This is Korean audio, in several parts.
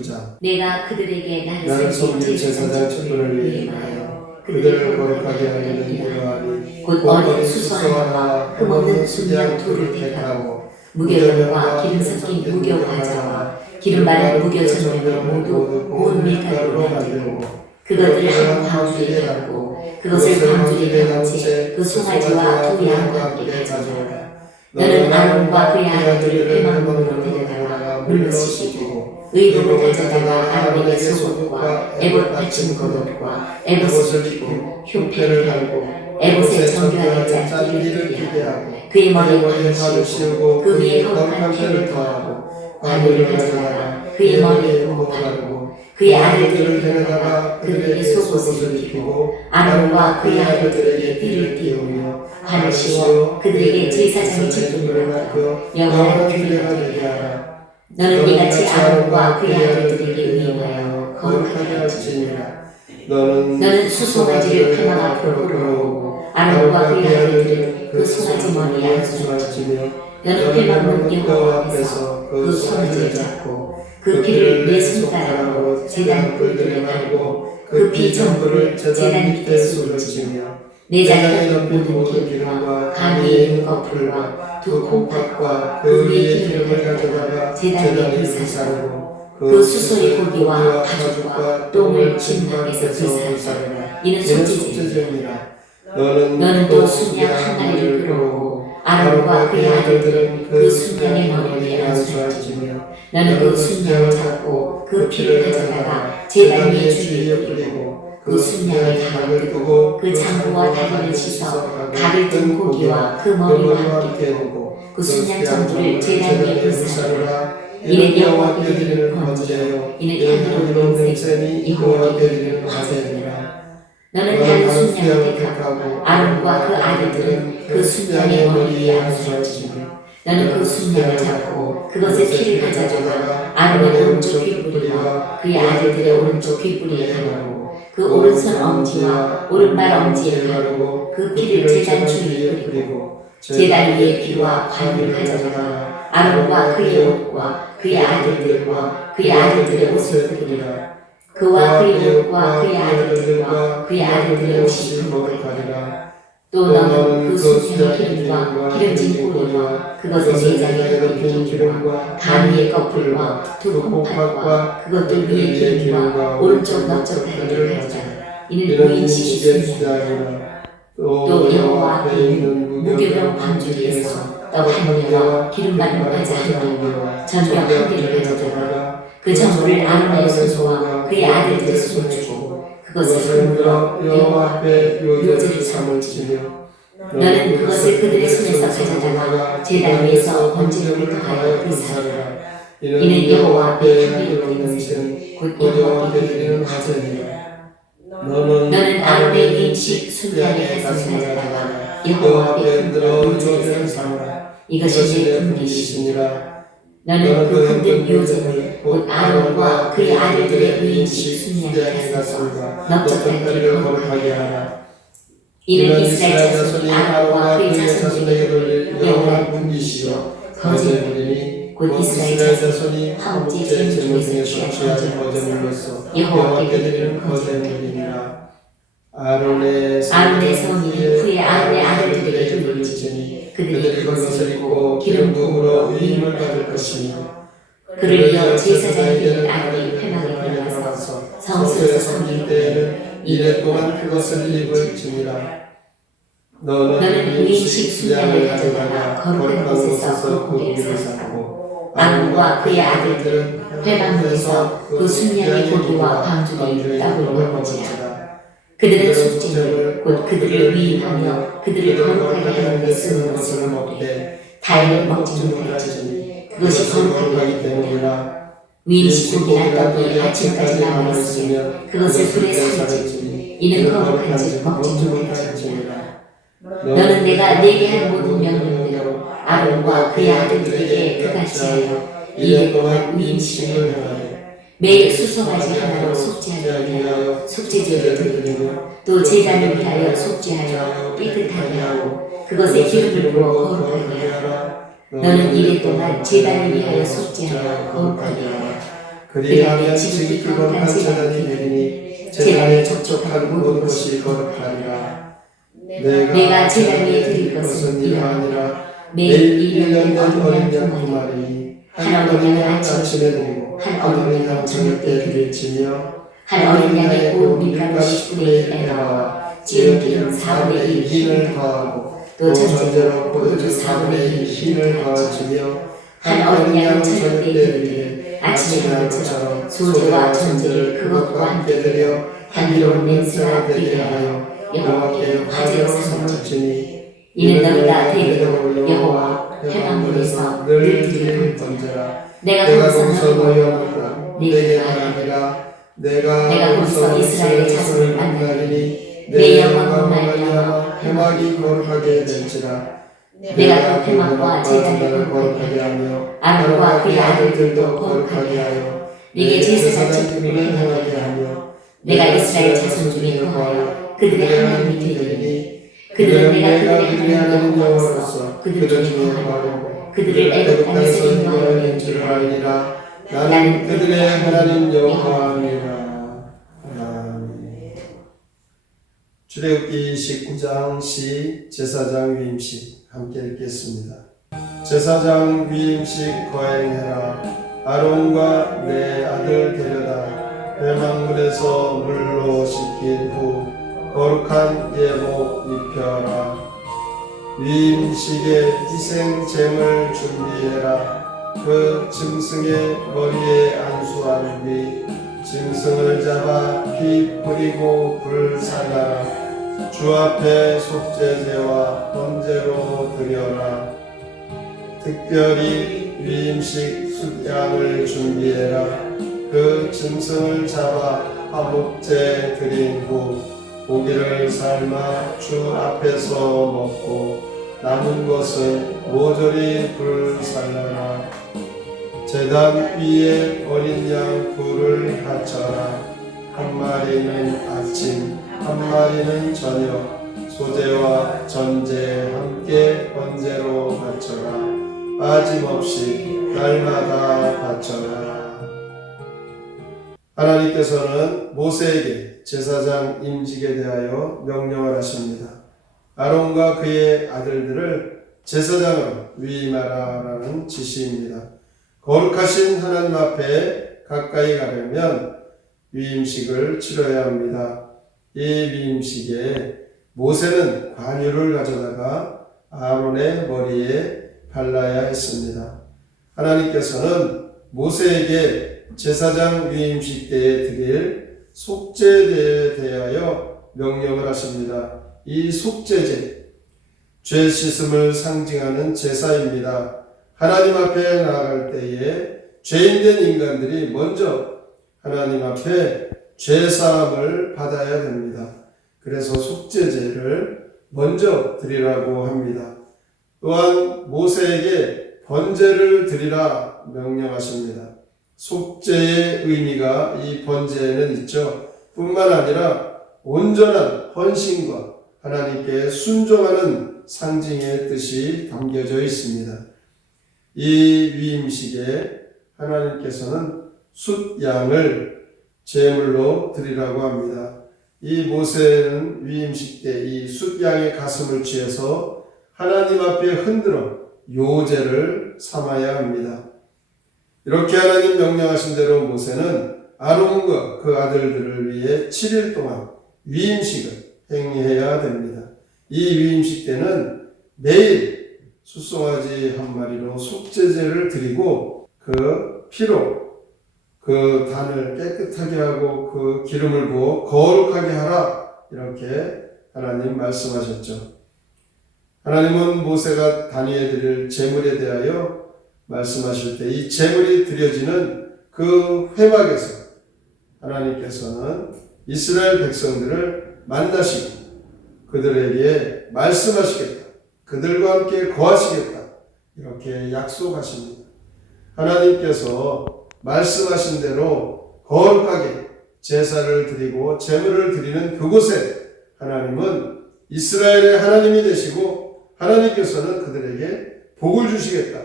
29장 내가 그들에게 나를 섬길 제사장 천부를 위하여 그들을 거룩하게 하려는 이러하니 곧 어린 수소 하나와 흠없는 순양 둘을 택하고 무교병과 기름 섞인 무교 과자와 기름 바른 무교 전면을 모두 고운 밀가루로 만들고 그것들을 한 광주에 담고 그것을 광주에 담은 채그 송아지와 두 양과 함께 가져오라. 너는 아론과 그의 아들들을 회막문으로 데려다가 씻기고 의복을 가져다가 아론에게 속옷과 에봇 받침 겉옷과 에봇을 입고 흉패를 달고 에봇의 정교하게 짠기를 끼게 하고 그의 머리에 관을 씌우고 그 위에 거룩한 패를 더하고 관을 가져다가 그의 머리에 부어바르고 그의 아들들을 데려다가 그들에게 속옷을 입히고 아론과 그의 아들들에게 띠를 띄우며 관을 씌워 그들에게 제사장의 직분을 맡고 영원한 규례가 되게 하라 너는 이같이 아론과 그의 아들들에게 위임하여 거룩하게 할지니라. 너는 너는 수송아지를 회막 앞으로 끌어오고 아론과 그의 아들들은 그 송아지 머리에 앉으며 너는 회막문 여호와 앞에서 그 송아지를 잡고 그 피를 내 손가락으로 제단 뿔들에 바르고 그 피 전부를 제단 밑에 쏟아지며 내장에 모든 기름과 간 위에 있는 거풀과 두 콩팥과 그 위에 기름을 가져다가 제단 위에 불사르고 그 수소의 고기와 가죽과 똥을 진흙에서 불사르라. 이는 속죄제니라 너는 너는 또 순양 한 마리를 끌어오고 아론과 그의 아들들은 그 순양의 머리에 안수하지며 너는 그 순양을 잡고 그 피를 가져다가 제단 위에 주위에 뿌리고 그 순양의 각을 끄고 그 장부와 다리를 씻어 각을 든 고기와 그 머리와 함께 끄고 그 순양 전부를 제단 위에 불사르라 이는 여호와께 드리는 번제요 이는 향기로운 냄새니 여호와께 드리는 화제니라 너는 다른 순양을 택하고 아론과 그 아들들은 그 순양의 머리 위에 안수하지며 너는 그 순양을 잡고 그것의 피를 가져다가 아론의 오른쪽 귓뿌리와 그의 아들들의 오른쪽 귓뿌리에 바르고 그 오른손 엄지와 오른발 엄지에 바르고 그 피를 제단 주위에 뿌리고 제단 위에 피와 관을 가져다가 아론과 그의 옷과 그의 아들들과 그의 아들들의 옷을 뿌리라 그와 그의 옷과 그의 아들들과 그의 아들들의 옷이 한몫하리라 또 너는 그 순양의 기름과 기름진 꼬리와 그것의 내장에 덮인 기름과 간 위의 거풀과 두 콩팥과 그것들 위의 기름과 오른쪽 넓적 다리를 가져라 이는 무인식의 순양이라 또 여호와 앞에 있는 무교병 방주리에서 떡한 개와 기름 바른 과자 한 개와 전병 한 개를 가져다가 그 전부를 아론의 손소와 그의 아들들의 손을 주고 그것을 흔들어 여호와 앞에 요제를 삼을 지며 너는 그것을 그들의 손에서 가져다가 제단 위에서 번제물을 더하여 불사르라. 이는 여호와 앞에 향기로운 냄새는 곧 여호와께 드리는 화제니라. 너는 아론의 위임식 순양의 가슴을 가져다가 여호와 앞에 흔들어 요제를 삼으라. 이것이 내 분깃이니라 너는 그 흔든 요제를 곧 아론과 그의 아들들의 위임식 순양의 가슴과 넓적한 길을 거룩하게 하라. 이는 이스라엘 자손이 아론과 그의 자손에게 돌릴 영원한 분기시요 거제물이니 곧 이스라엘 자손이 황제 제물 중에서 취한 거제물로서 여호와께 드리는 거제물이니라. 아론의 성이 후에 아론의 아들들에게 그들이 그것을 입고 기름 부음으로 위임을 받을 것이며 그를 이어 제사장이 되는 아론이 회막에 들어가서 성소에서 섬길 때에는 이래 동안 그것을 입을지니라. 너는 위임식 순양을 가져다가 거룩한 곳에서 그 고기를 사고 아론과 그의 아들들은 회막문에서 그 순양의 고기와 광주리 떡을 먹을지라 그들은 숙제를 곧 그들을 위임하며 그들을 거룩하게 하는 데 쓰는 것을 먹되 다행을 먹지 못할지니 그것이 거룩하기 때문이라 때문이라 위임식 고기나 떡이 아침까지 남아있으면 그것을 불에 살지니 이는 거룩한지 먹지 못할지니라. 너는 내가 내게 한 모든 명령대로 아론과 그의 아들들에게 그같이 하여 이래 동안 위임식을 하되 매일 수송아지 하나로 속죄하기 위하여 속죄제를 드리며 또 제단을 위하여 속죄하여 깨끗하게 하고 그것에 기름을 부어 거룩하게 하라 너는 이래 동안 제단을 위하여 속죄하여 거룩하게 하라. 그리하면 지극히 거룩한 재단이 되리니 재단에 접촉한 모든 것이 거룩하니라 내가 제단 위에 드릴 것은 이러하니라. 매일 일년 된 어린 양두 마리 한 어린 양은 아침에 드리고 한 어린 양은 저녁 때 드릴지며 한 어린 양의 고 밀가루 10분의 1 에바와 지은 기름 4분의 1 흰을 더하고 또 전제로 포도주 4분의 1 흰을 더하시며 한 어린 양은 저녁 때 드리되 아침에 그것처럼 소재와 전제를 그것과 함께 드려 향기로운 냄새가 되게 하여 여호와께 화제로 삼을지니 이는 너희가 대대로 여호와 회방문에서 늘 드리는 던져라 내가 내가 거기서 너희와 너희와 내게 말하니라 내가 내가 거기서 이스라엘의 자손을 만나리니 내 영광으로 말미암아 해막이 거룩하게 될지라. 내가 그 회막과 제단을 제단을 거룩하게 거룩하게 하며 아론과 그의 아들들도 거룩하게 하여 내게 제사장 직분을 행하게 하며 내가 이스라엘 자손 중에 거하여 그들의 하나님이 되리니 그들은 내가 그들의 하나님 여호와로서 그들 중에 거하고 그들을 애굽 땅에서 인도하여 줄 알리라. 나는 그들의 하나님 여호와니라. 아멘. 출애굽기 19장 시 제사장 위임식 함께 읽겠습니다. 제사장 위임식 거행해라. 아론과 내 아들 데려다 회막문에서 물로 씻긴 후 거룩한 예복 입혀라 위임식에 희생잼을 준비해라. 그 짐승의 머리에 안수한 뒤 짐승을 잡아 피 뿌리고 불 살라라. 주 앞에 속죄제와 번제로 드려라. 특별히 위임식 숫양을 준비해라. 그 짐승을 잡아 화목제 드린 후 고기를 삶아 주 앞에서 먹고 남은 것은 모조리 불 살라라. 제단 위에 어린 양 둘을 바쳐라. 한 마리는 아침 한 마리는 저녁. 소재와 전제 함께 번제로 바쳐라. 빠짐없이 날마다 바쳐라. 하나님께서는 모세에게 제사장 임직에 대하여 명령을 하십니다. 아론과 그의 아들들을 제사장으로 위임하라라는 지시입니다. 거룩하신 하나님 앞에 가까이 가려면 위임식을 치러야 합니다. 이 위임식에 모세는 관유를 가져다가 아론의 머리에 발라야 했습니다. 하나님께서는 모세에게 제사장 위임식 때에 드릴 속죄제에 대하여 명령을 하십니다. 이 속죄제, 죄 씻음을 상징하는 제사입니다. 하나님 앞에 나아갈 때에 죄인된 인간들이 먼저 하나님 앞에 죄 사함을 받아야 됩니다. 그래서 속죄제를 먼저 드리라고 합니다. 또한 모세에게 번제를 드리라 명령하십니다. 속죄의 의미가 이 번제에는 있죠. 뿐만 아니라 온전한 헌신과 하나님께 순종하는 상징의 뜻이 담겨져 있습니다. 이 위임식에 하나님께서는 숫양을 제물로 드리라고 합니다. 이 모세는 위임식 때 이 숫양의 가슴을 취해서 하나님 앞에 흔들어 요제를 삼아야 합니다. 이렇게 하나님 명령하신 대로 모세는 아론과 그 아들들을 위해 7일 동안 위임식을 행해야 됩니다. 이 위임식 때는 매일 수송아지 한 마리로 속죄제를 드리고 그 피로 그 단을 깨끗하게 하고 그 기름을 부어 거룩하게 하라 이렇게 하나님 말씀하셨죠. 하나님은 모세가 단위에 드릴 제물에 대하여 말씀하실 때이 제물이 드려지는 그 회막에서 하나님께서는 이스라엘 백성들을 만나시고 그들에게 말씀하시겠다. 그들과 함께 거하시겠다. 이렇게 약속하십니다. 하나님께서 말씀하신 대로 거룩하게 제사를 드리고 제물을 드리는 그곳에 하나님은 이스라엘의 하나님이 되시고 하나님께서는 그들에게 복을 주시겠다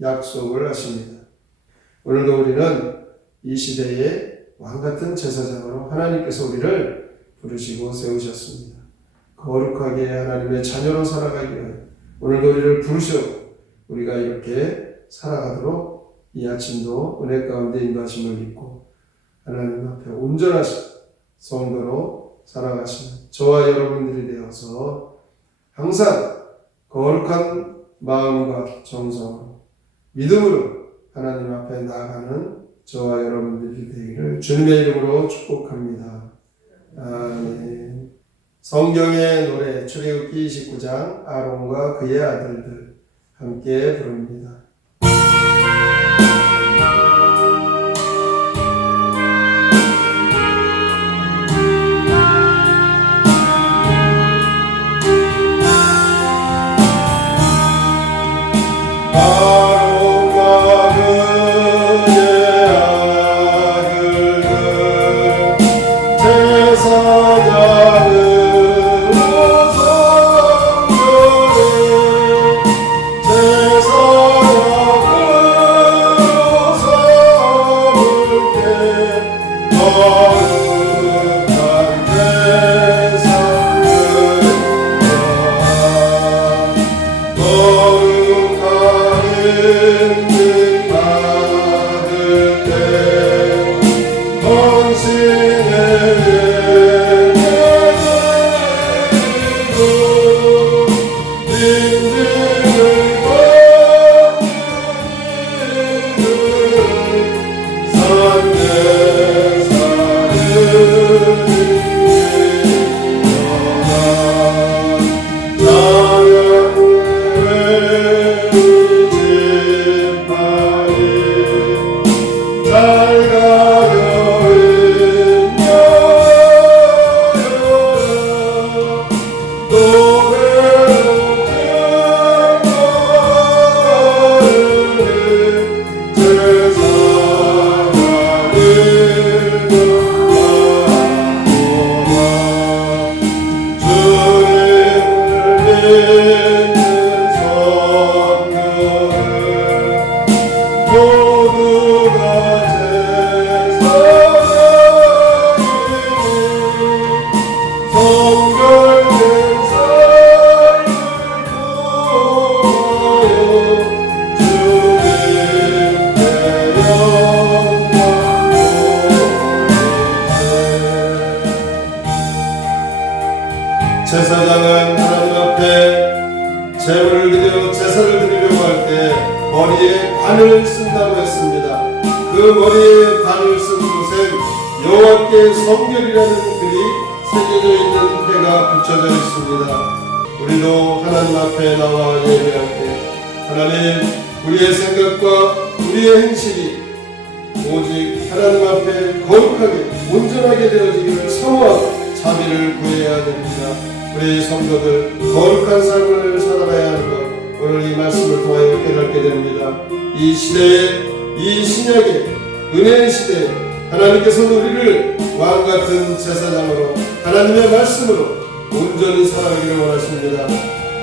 약속을 하십니다. 오늘도 우리는 이 시대의 왕 같은 제사장으로 하나님께서 우리를 부르시고 세우셨습니다. 거룩하게 하나님의 자녀로 살아가기 위하여 오늘도 우리를 부르셔 우리가 이렇게 살아가도록 이 아침도 은혜 가운데 인도하심을 믿고 하나님 앞에 온전하신 성도로 살아가시는 저와 여러분들이 되어서 항상 거룩한 마음과 정성으로 믿음으로 하나님 앞에 나아가는 저와 여러분들이 되기를 주님의 이름으로 축복합니다. 성경의 노래 출애굽기 29장 아론과 그의 아들들 함께 부릅니다. 거 제사장은 하나님 앞에 제물을 드려 제사를 드리려고 할 때 머리에 관을 쓴다고 했습니다. 그 머리에 관을 쓴 곳엔 여호와께 성결이라는 글이 새겨져 있는 패가 붙여져 있습니다. 우리도 하나님 앞에 나와 예배할 때 하나님 우리의 생각과 우리의 행실이 오직 하나님 앞에 거룩하게 온전하게 되어지기를 사모하고 자비를 구해야 됩니다. 우리 성도들 거룩한 삶을 살아가야 하는 것 오늘 이 말씀을 통하여 깨닫게 됩니다. 이 시대에 이 신약의 은혜의 시대에 하나님께서 우리를 왕 같은 제사장으로 하나님의 말씀으로 온전히 살아가기를 원하십니다.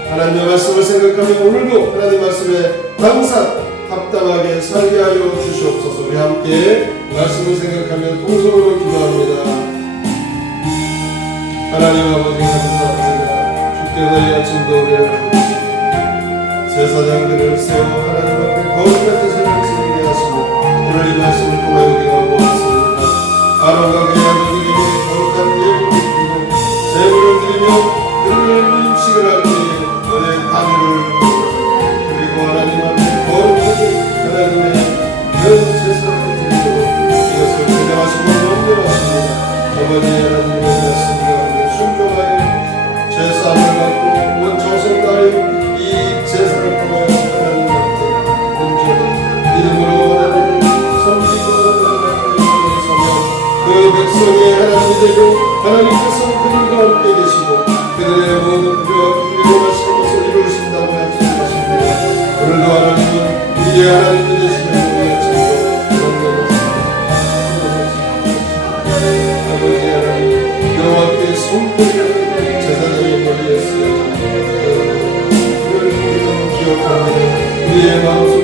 하나님의 말씀을 생각하며 오늘도 하나님 말씀에 항상 합당하게 살게 하여 주시옵소서 우리 함께 말씀을 생각하며 통성으로 기도합니다. 하나님 아버지 감사합니다. 우리를 부르시고 제사장들을 세워 하나님 앞에 거룩한 제사를 지내게 하시고 오늘 이 말씀을 통하여 우리가 모았습니다. 아론과 머리에 쓰여 그를 우리는 기억하며 우리의 거룩한